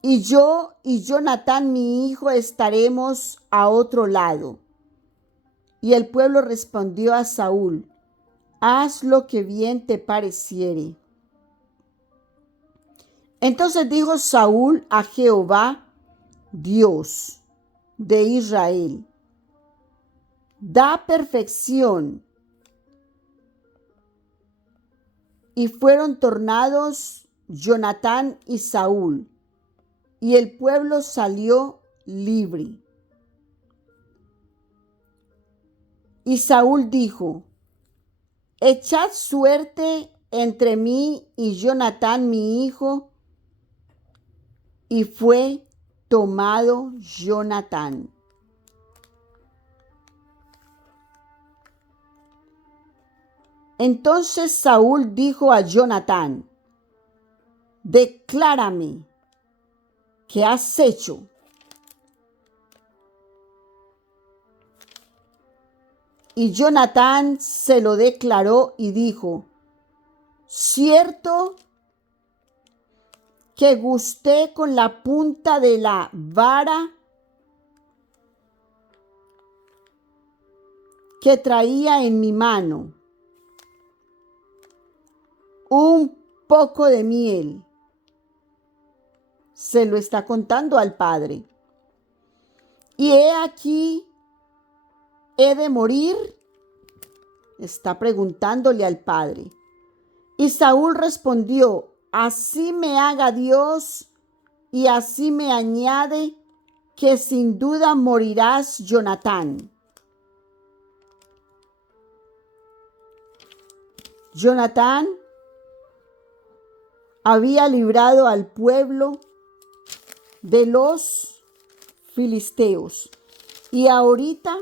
y yo y Jonatán mi hijo estaremos a otro lado. Y el pueblo respondió a Saúl: haz lo que bien te pareciere. Entonces dijo Saúl a Jehová, Dios de Israel, da perfección. Y fueron tornados Jonatán y Saúl, y el pueblo salió libre. Y Saúl dijo, echad suerte entre mí y Jonatán mi hijo. Y fue tomado Jonatán. Entonces Saúl dijo a Jonatán, declárame, ¿qué has hecho? Y Jonatán se lo declaró y dijo, cierto que gusté con la punta de la vara que traía en mi mano un poco de miel. Se lo está contando al padre. Y he aquí, ¿he de morir? Está preguntándole al padre. Y Saúl respondió, así me haga Dios y así me añade que sin duda morirás, Jonatán. Jonatán había librado al pueblo de los filisteos y ahorita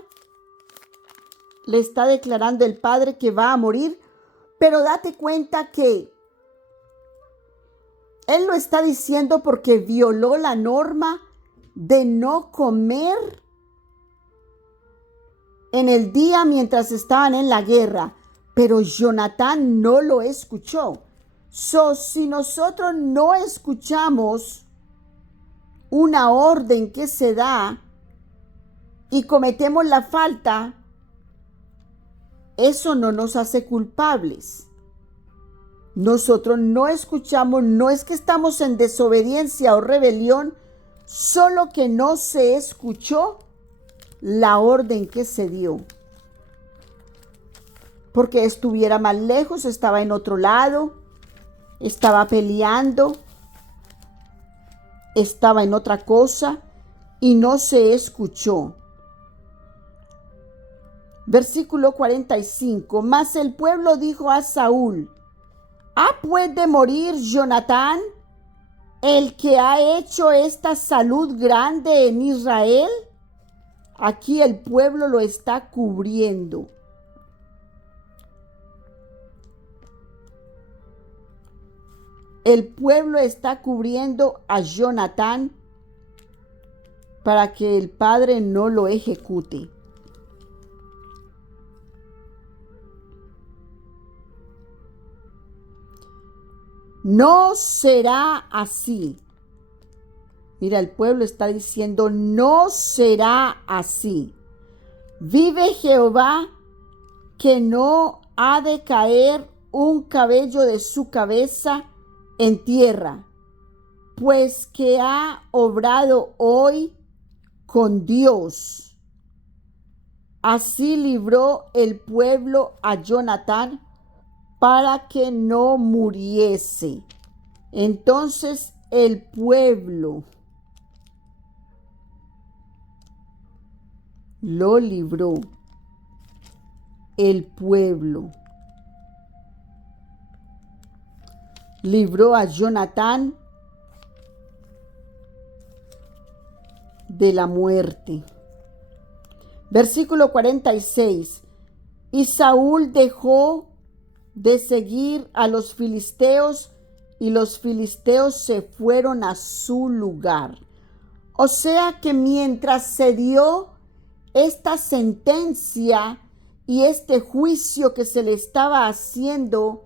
le está declarando el padre que va a morir, pero date cuenta que él lo está diciendo porque violó la norma de no comer en el día mientras estaban en la guerra, pero Jonatán no lo escuchó. Si nosotros no escuchamos una orden que se da y cometemos la falta, eso no nos hace culpables. Nosotros no escuchamos, no es que estamos en desobediencia o rebelión, solo que no se escuchó la orden que se dio. Porque estuviera más lejos, estaba en otro lado, estaba peleando, estaba en otra cosa y no se escuchó. Versículo 45. Mas el pueblo dijo a Saúl, ¿ha pues de morir Jonatán, el que ha hecho esta salud grande en Israel? Aquí el pueblo lo está cubriendo. El pueblo está cubriendo a Jonatán para que el padre no lo ejecute. No será así. Mira, el pueblo está diciendo, no será así. Vive Jehová, que no ha de caer un cabello de su cabeza en tierra, pues que ha obrado hoy con Dios. Así libró el pueblo a Jonatán para que no muriese. Entonces el pueblo lo libró. El pueblo libró a Jonatán de la muerte. Versículo 46. Y Saúl dejó de seguir a los filisteos y los filisteos se fueron a su lugar. O sea que mientras se dio esta sentencia y este juicio que se le estaba haciendo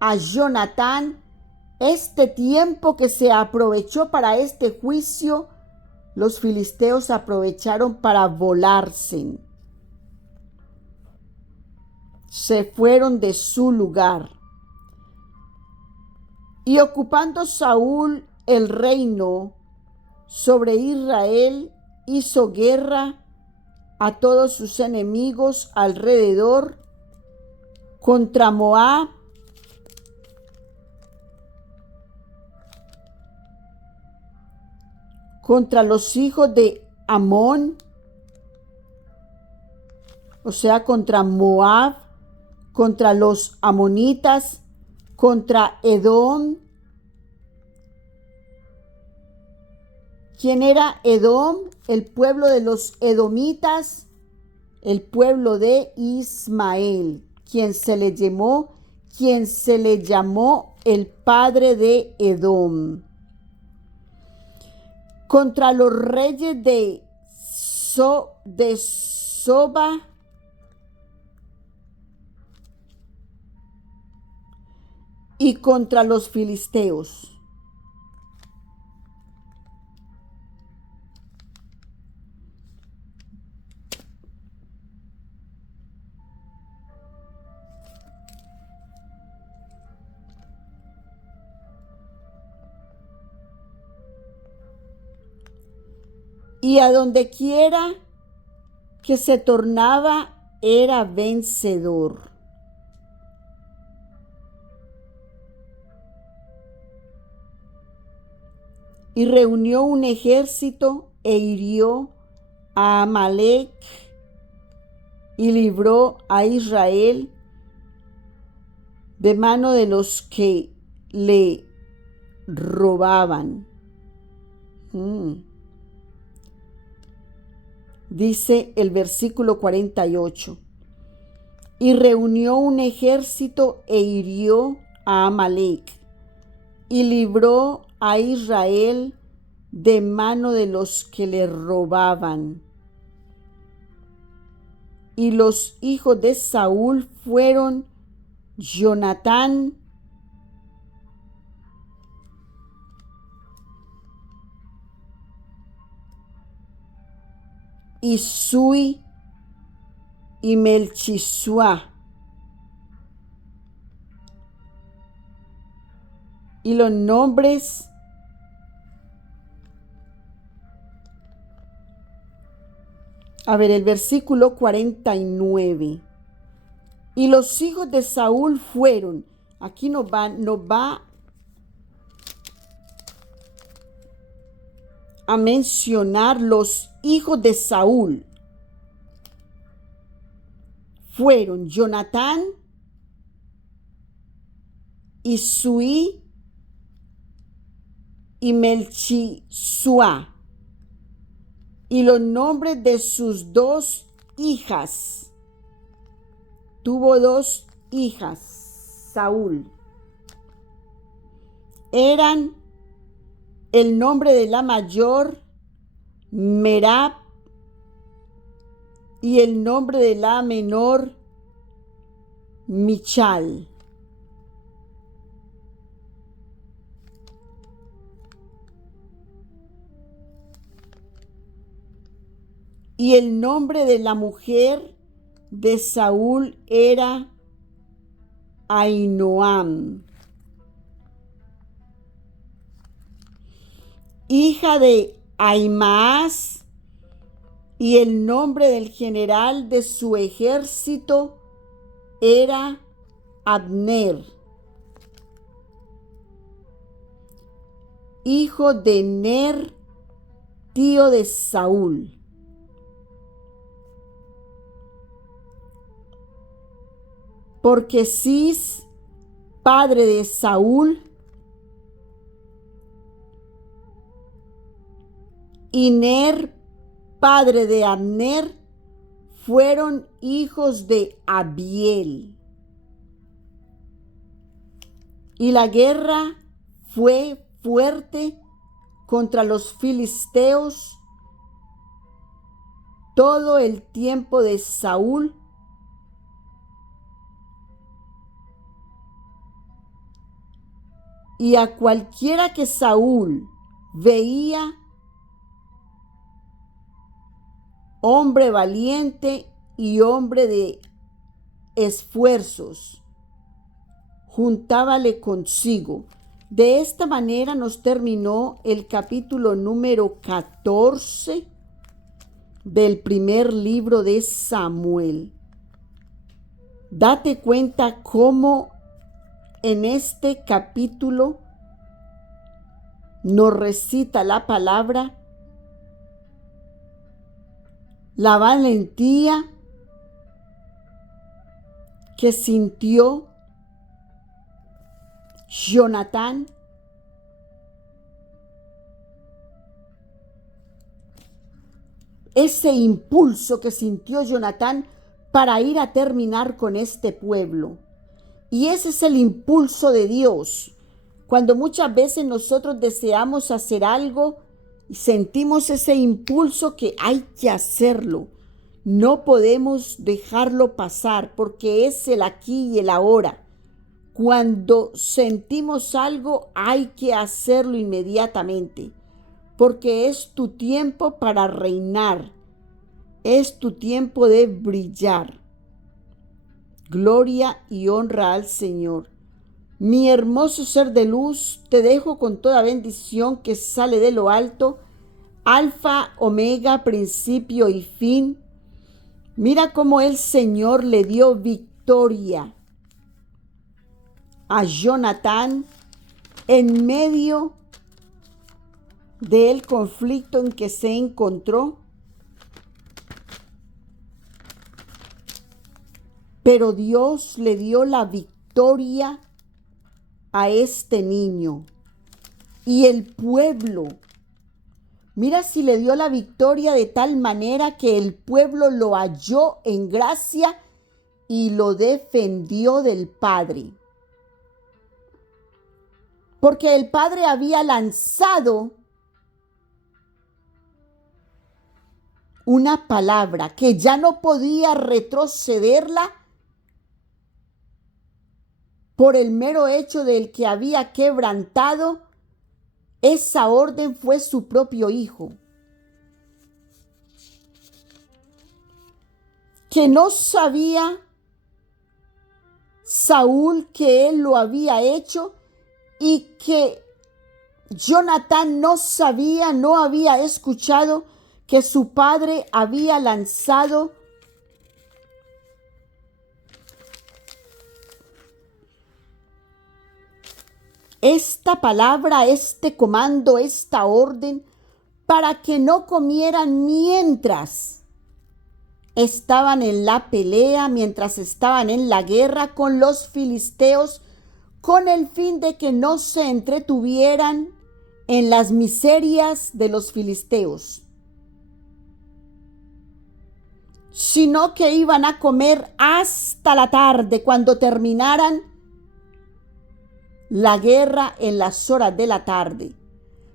a Jonatán, este tiempo que se aprovechó para este juicio, los filisteos aprovecharon para volarse. se fueron de su lugar. Y ocupando Saúl el reino sobre Israel, hizo guerra a todos sus enemigos alrededor contra Moab, contra los hijos de Amón, o sea, contra Moab, contra los amonitas, contra Edom. ¿Quién era Edom? El pueblo de los edomitas, el pueblo de Ismael, quien se le llamó el padre de Edom. Contra los reyes de Soba y contra los filisteos. Y a donde quiera que se tornaba era vencedor. Y reunió un ejército e hirió a Amalec y libró a Israel de mano de los que le robaban. Dice el versículo 48. Y reunió un ejército e hirió a Amalec y libró a Israel de mano de los que le robaban. Y los hijos de Saúl fueron Jonatán, Isui y Melchisuá. Y los nombres el versículo 49. Y los hijos de Saúl fueron, aquí nos va a mencionar los hijos de Saúl. Fueron Jonatán, Isui y Melchisuá. Y los nombres de sus dos hijas. Tuvo dos hijas, Saúl. Eran el nombre de la mayor, Merab, y el nombre de la menor, Michal. Y el nombre de la mujer de Saúl era Ahinoam, hija de Ahimaas, y el nombre del general de su ejército era Abner, hijo de Ner, tío de Saúl. Porque Cis, padre de Saúl, y Ner, padre de Abner, fueron hijos de Abiel. Y la guerra fue fuerte contra los filisteos todo el tiempo de Saúl, y a cualquiera que Saúl veía, hombre valiente y hombre de esfuerzos, juntábale consigo. De esta manera nos terminó el capítulo número 14 del primer libro de Samuel. Date cuenta cómo en este capítulo nos recita la palabra, la valentía que sintió Jonatán, ese impulso que sintió Jonatán para ir a terminar con este pueblo. Y ese es el impulso de Dios. Cuando muchas veces nosotros deseamos hacer algo y sentimos ese impulso que hay que hacerlo, no podemos dejarlo pasar porque es el aquí y el ahora. Cuando sentimos algo hay que hacerlo inmediatamente, porque es tu tiempo para reinar, es tu tiempo de brillar. Gloria y honra al Señor. Mi hermoso ser de luz, te dejo con toda bendición que sale de lo alto, Alfa, Omega, principio y fin. Mira cómo el Señor le dio victoria a Jonatán en medio del conflicto en que se encontró. Pero Dios le dio la victoria a este niño. Y el pueblo, mira si le dio la victoria de tal manera que el pueblo lo halló en gracia y lo defendió del Padre. Porque el Padre había lanzado una palabra que ya no podía retrocederla por el mero hecho del que había quebrantado esa orden fue su propio hijo, que no sabía Saúl que él lo había hecho y que Jonatán no sabía, no había escuchado que su padre había lanzado esta palabra, este comando, esta orden, para que no comieran mientras estaban en la pelea, mientras estaban en la guerra con los filisteos, con el fin de que no se entretuvieran en las miserias de los filisteos, sino que iban a comer hasta la tarde cuando terminaran la guerra en las horas de la tarde.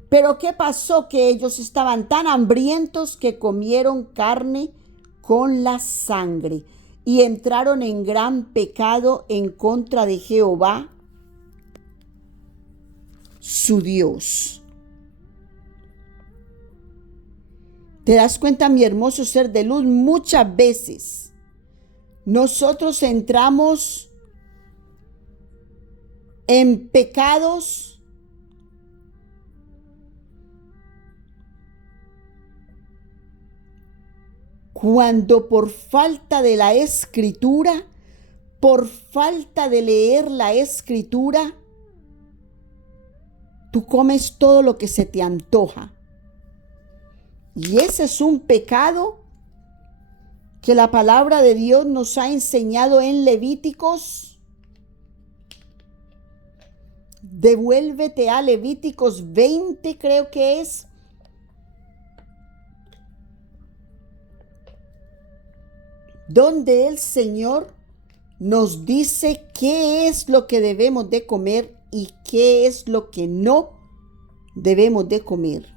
Pero ¿qué pasó? Que ellos estaban tan hambrientos que comieron carne con la sangre y entraron en gran pecado en contra de Jehová, su Dios. ¿Te das cuenta, mi hermoso ser de luz? Muchas veces nosotros entramos en pecados cuando por falta de la escritura, por falta de leer la escritura, tú comes todo lo que se te antoja. Y ese es un pecado que la palabra de Dios nos ha enseñado en Levíticos. Devuélvete a Levíticos 20, creo que es. Donde el Señor nos dice qué es lo que debemos de comer y qué es lo que no debemos de comer.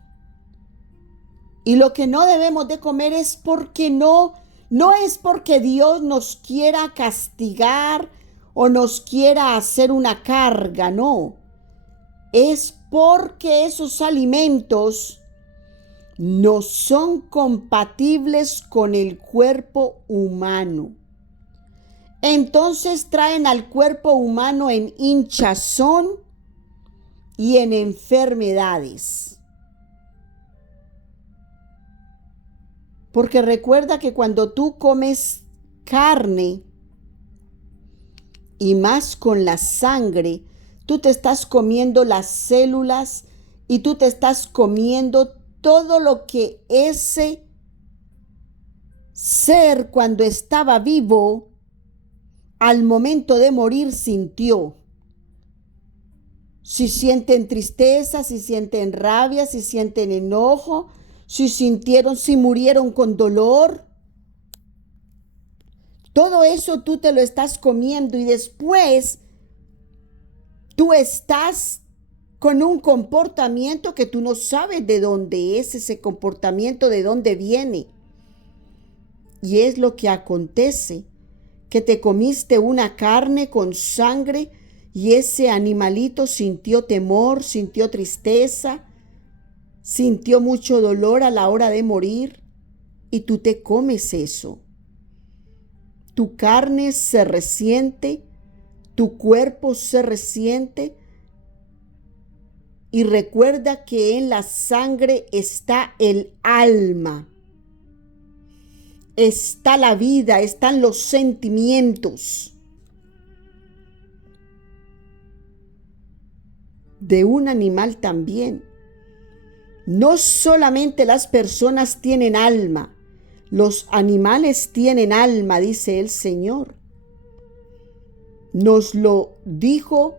Y lo que no debemos de comer es porque no es porque Dios nos quiera castigar o nos quiera hacer una carga, no. Es porque esos alimentos no son compatibles con el cuerpo humano. entonces traen al cuerpo humano en hinchazón y en enfermedades. Porque recuerda que cuando tú comes carne, y más con la sangre, tú te estás comiendo las células y tú te estás comiendo todo lo que ese ser cuando estaba vivo, al momento de morir sintió. Si sienten tristeza, si sienten rabia, si sienten enojo, si murieron con dolor. Todo eso tú te lo estás comiendo y después tú estás con un comportamiento que tú no sabes de dónde es ese comportamiento, de dónde viene. Y es lo que acontece, que te comiste una carne con sangre y ese animalito sintió temor, sintió tristeza, sintió mucho dolor a la hora de morir y tú te comes eso. Tu carne se resiente, tu cuerpo se resiente y recuerda que en la sangre está el alma, está la vida, están los sentimientos de un animal también. No solamente las personas tienen alma, los animales tienen alma, dice el Señor. Nos lo dijo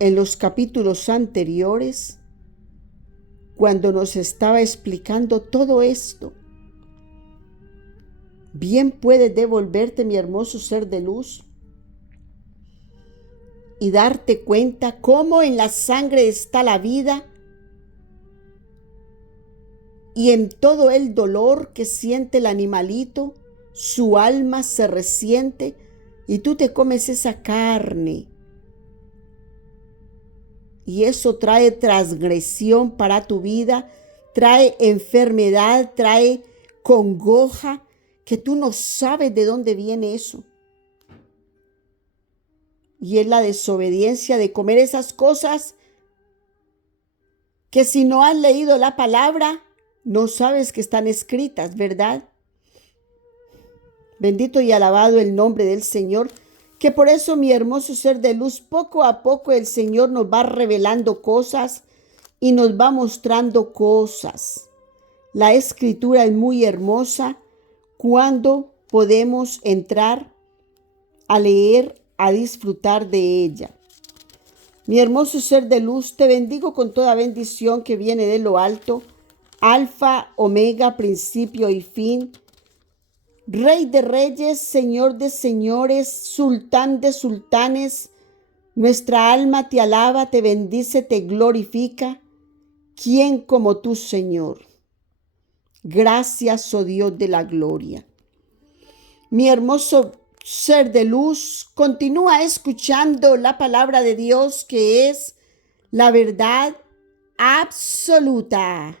en los capítulos anteriores, cuando nos estaba explicando todo esto. Bien puedes devolverte, mi hermoso ser de luz, y darte cuenta cómo en la sangre está la vida y en todo el dolor que siente el animalito, su alma se resiente y tú te comes esa carne. Y eso trae transgresión para tu vida, trae enfermedad, trae congoja, que tú no sabes de dónde viene eso. Y es la desobediencia de comer esas cosas que si no has leído la palabra, no sabes que están escritas, ¿verdad? Bendito y alabado el nombre del Señor, que por eso, mi hermoso ser de luz, poco a poco el Señor nos va revelando cosas y nos va mostrando cosas. La escritura es muy hermosa cuando podemos entrar a leer, a disfrutar de ella. Mi hermoso ser de luz, te bendigo con toda bendición que viene de lo alto, Alfa, Omega, principio y fin, Rey de reyes, Señor de señores, Sultán de sultanes. Nuestra alma te alaba, te bendice, te glorifica. ¿Quién como tú, Señor? Gracias, oh Dios de la gloria. Mi hermoso ser de luz, continúa escuchando la palabra de Dios, que es la verdad absoluta.